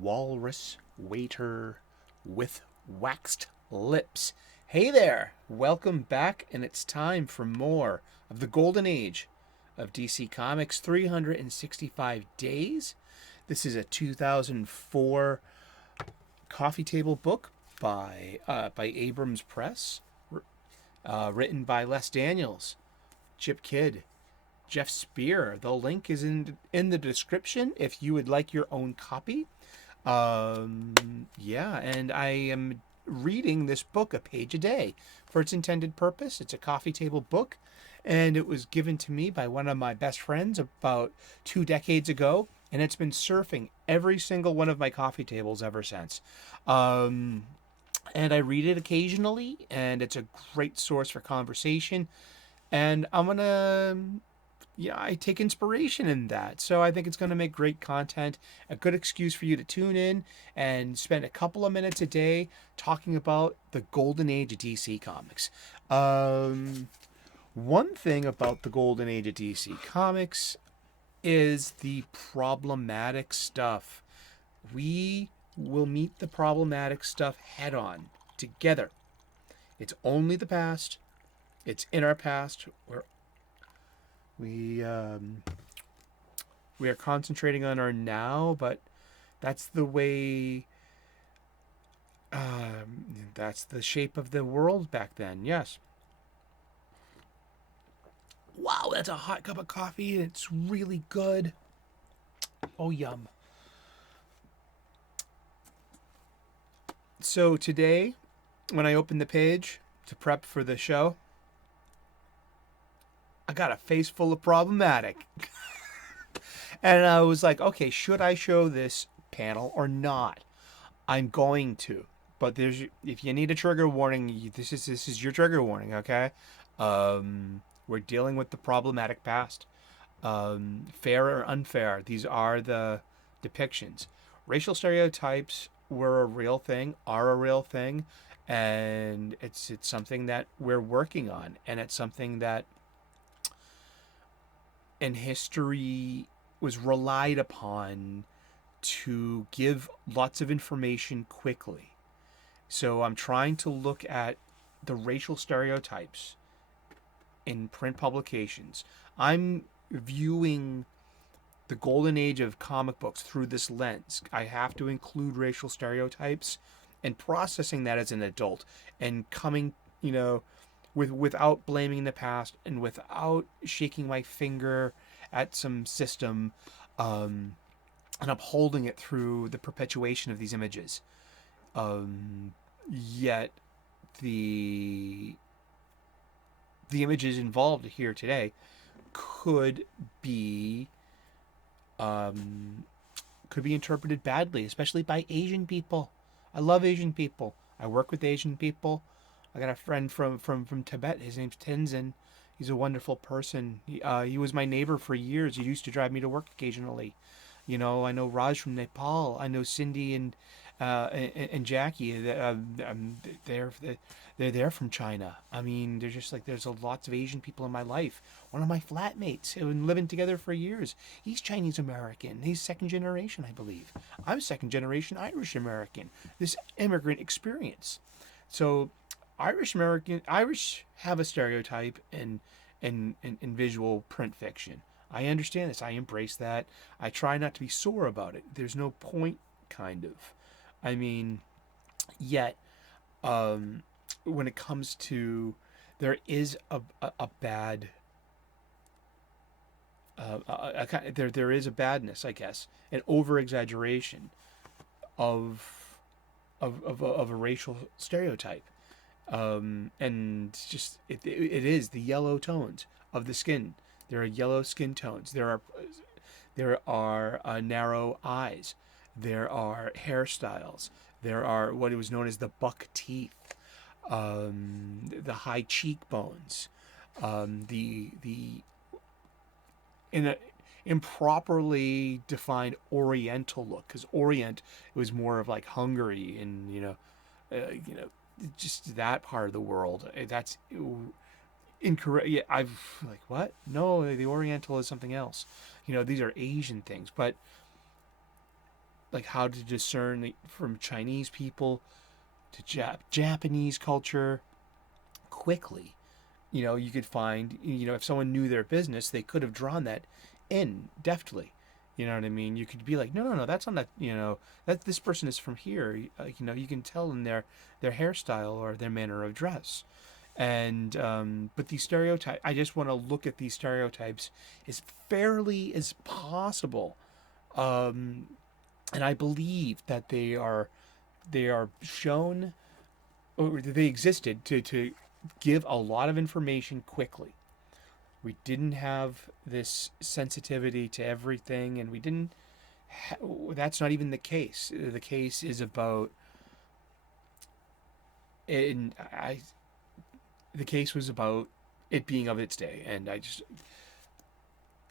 walrus waiter with waxed lips. Hey there, welcome back, and it's time for more of the golden age of DC Comics, 365 days. This is a 2004 coffee table book by Abrams Press, written by Les Daniels, Chip Kidd, Geoff Spear. The link is in the description if you would like your own copy. And I am reading this book a page a day for its intended purpose. It's a coffee table book, and it was given to me by one of my best friends about 2 decades ago, and it's been surfing every single one of my coffee tables ever since. And I read it occasionally, and it's a great source for conversation. And I take inspiration in that. So I think it's going to make great content, a good excuse for you to tune in and spend a couple of minutes a day talking about the golden age of DC Comics. One thing about the golden age of DC Comics is the problematic stuff. We will meet the problematic stuff head on together. It's only the past. It's in our past. We are concentrating on our now, but that's the way. That's the shape of the world back then. Yes. Wow, that's a hot cup of coffee, and it's really good. Oh, yum. So today, when I opened the page to prep for the show, I got a face full of problematic. And I was like, okay, should I show this panel or not? I'm going to. But if you need a trigger warning, this is your trigger warning, okay? We're dealing with the problematic past. Fair or unfair, these are the depictions. Racial stereotypes were a real thing, are a real thing, and it's something that we're working on, and it's something that in history was relied upon to give lots of information quickly. So I'm trying to look at the racial stereotypes in print publications. I'm viewing the golden age of comic books through this lens. I have to include racial stereotypes and processing that as an adult and coming, without blaming the past and without shaking my finger at some system, and upholding it through the perpetuation of these images. Yet the images involved here today could be interpreted badly, especially by Asian people. I love Asian people. I work with Asian people. I got a friend from Tibet. His name's Tenzin. He's a wonderful person. He was my neighbor for years. He used to drive me to work occasionally. I know Raj from Nepal. I know Cindy and Jackie. They're from China. I mean, they're just like, there's lots of Asian people in my life. One of my flatmates, who've been living together for years, he's Chinese American. He's second generation, I believe. I'm second generation Irish American. This immigrant experience. So Irish have a stereotype in visual print fiction. I understand this. I embrace that. I try not to be sore about it. There's no point, kind of. I mean, yet, when it comes to, there is a bad, there is a badness, I guess, an over exaggeration of a racial stereotype. And just it is the yellow tones of the skin. There are yellow skin tones. There are narrow eyes. There are hairstyles. There are what was known as the buck teeth, the high cheekbones, the in a improperly defined Oriental look, because Orient was more of like Hungary and just that part of the world. That's incorrect. Yeah, I've like, what? No, the Oriental is something else. These are Asian things, but like how to discern from Chinese people to Japanese culture quickly. You could find, if someone knew their business, they could have drawn that in deftly. You know what I mean? You could be like, no, no, no, that's on that. That this person is from here. You can tell in their hairstyle or their manner of dress. And but these stereotypes, I just want to look at these stereotypes as fairly as possible. Um, and I believe that they are shown, or they existed to give a lot of information quickly. We didn't have this sensitivity to everything, and we didn't. That's not even the case. The case is about, and I. The case was about it being of its day, and it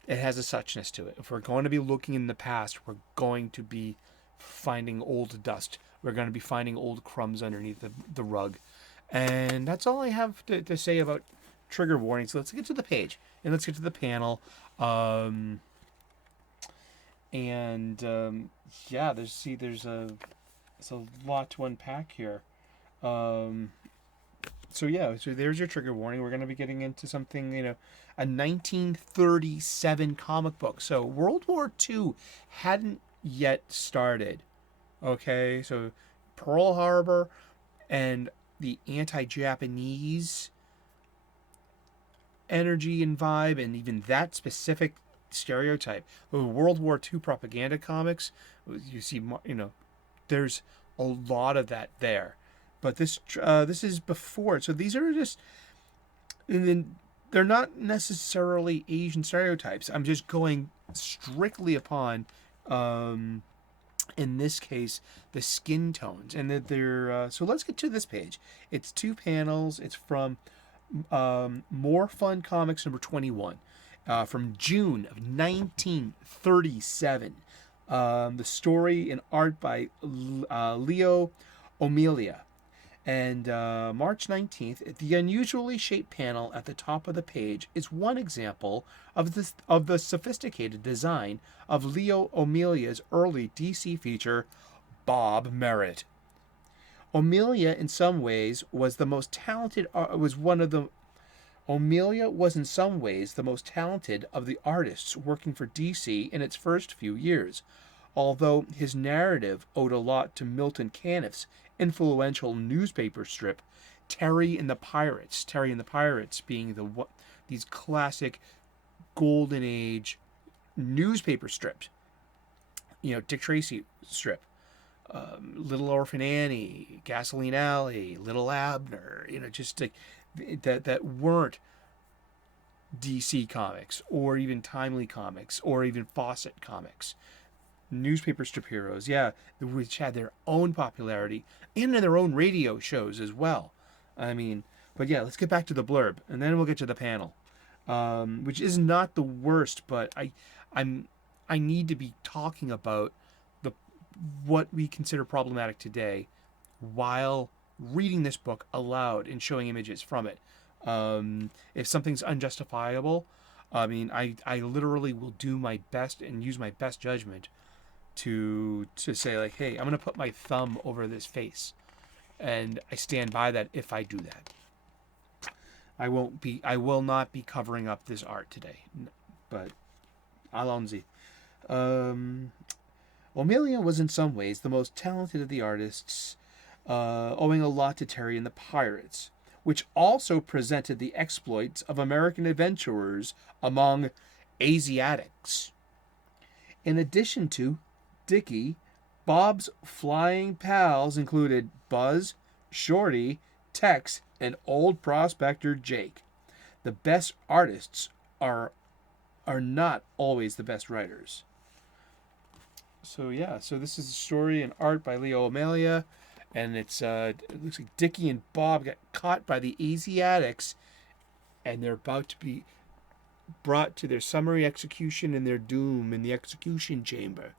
has a suchness to it. If we're going to be looking in the past, we're going to be finding old dust. We're going to be finding old crumbs underneath the rug. And that's all I have to say about trigger warnings. So let's get to the page and let's get to the panel. Yeah, there's a lot to unpack here. So there's your trigger warning. We're going to be getting into something, a 1937 comic book. So World War II hadn't yet started. Okay, so Pearl Harbor and the anti-Japanese energy and vibe, and even that specific stereotype. World War II propaganda comics, you see, there's a lot of that there. But this is before, so these are just, and then they're not necessarily Asian stereotypes. I'm just going strictly upon, in this case, the skin tones, and that they're. So let's get to this page. It's 2 panels. It's from More Fun Comics number 21, from June of 1937. The story and art by Leo Omelia. And March 19th, the unusually shaped panel at the top of the page is one example of the sophisticated design of Leo Omelia's early DC feature, Bob Merritt. Omelia, in some ways, was the most talented. Omelia was in some ways the most talented of the artists working for DC in its first few years, although his narrative owed a lot to Milton Caniff's influential newspaper strip, Terry and the Pirates. Terry and the Pirates being these classic golden age newspaper strips. Dick Tracy strip, Little Orphan Annie, Gasoline Alley, Little Abner. Just like that weren't DC comics or even Timely comics or even Fawcett comics. Newspaper strip heroes, which had their own popularity and in their own radio shows as well. But let's get back to the blurb, and then we'll get to the panel, which is not the worst, but I need to be talking about what we consider problematic today, while reading this book aloud and showing images from it. If something's unjustifiable, I literally will do my best and use my best judgment to say, like, hey, I'm going to put my thumb over this face, and I stand by that. If I do that, I will not be covering up this art today, but Alonzi. Omelia was in some ways the most talented of the artists, owing a lot to Terry and the Pirates, which also presented the exploits of American adventurers among Asiatics. In addition to Dickie, Bob's flying pals included Buzz, Shorty, Tex, and old prospector Jake. The best artists are not always the best writers. So this is a story and art by Leo Omelia, and it looks like Dickie and Bob got caught by the Asiatics, and they're about to be brought to their summary execution and their doom in the execution chamber.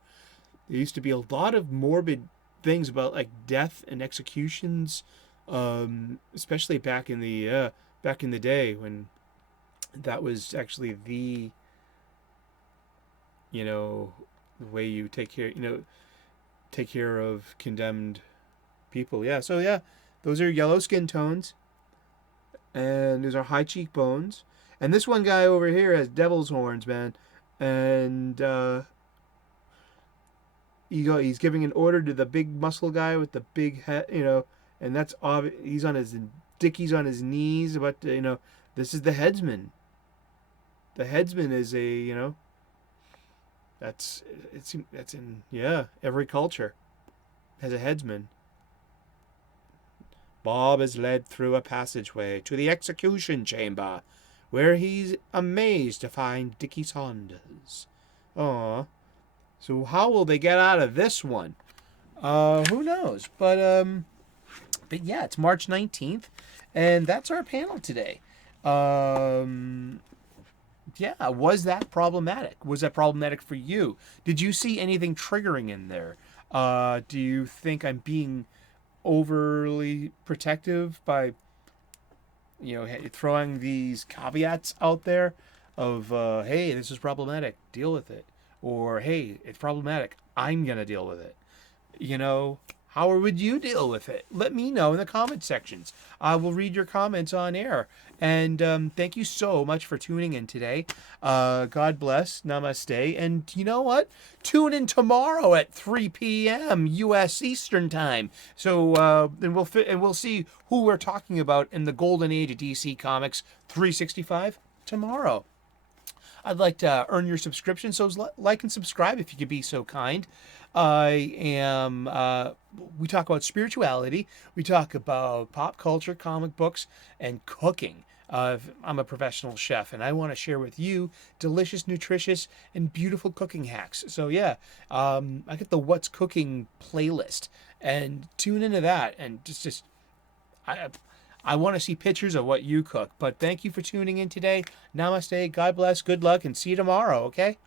There used to be a lot of morbid things about like death and executions, especially back in the day when that was actually the way you take care. take care of condemned people. Yeah, so yeah, those are yellow skin tones, and those are high cheekbones. And this one guy over here has devil's horns, man. And he's giving an order to the big muscle guy with the big head, and that's obvious. He's on his Dickie's on his knees, but this is the headsman. The headsman is that's in every culture has a headsman. Bob is led through a passageway to the execution chamber, where he's amazed to find Dickie Saunders. Aw. So how will they get out of this one? Who knows? But yeah, it's March 19th, and that's our panel today. Yeah, was that problematic? Was that problematic for you? Did you see anything triggering in there? Do you think I'm being overly protective by throwing these caveats out there of hey, this is problematic, deal with it, or hey, it's problematic, I'm gonna deal with it? How would you deal with it? Let me know in the comment sections. I will read your comments on air. And thank you so much for tuning in today. God bless. Namaste. And you know what? Tune in tomorrow at 3 p.m. U.S. Eastern Time. So and we'll see who we're talking about in the golden age of DC Comics 365 tomorrow. I'd like to earn your subscription, so like and subscribe if you could be so kind. We talk about spirituality, we talk about pop culture, comic books, and cooking. I'm a professional chef, and I want to share with you delicious, nutritious, and beautiful cooking hacks. So yeah, I get the What's Cooking playlist, and tune into that, and I want to see pictures of what you cook. But thank you for tuning in today. Namaste, God bless, good luck, and see you tomorrow, okay?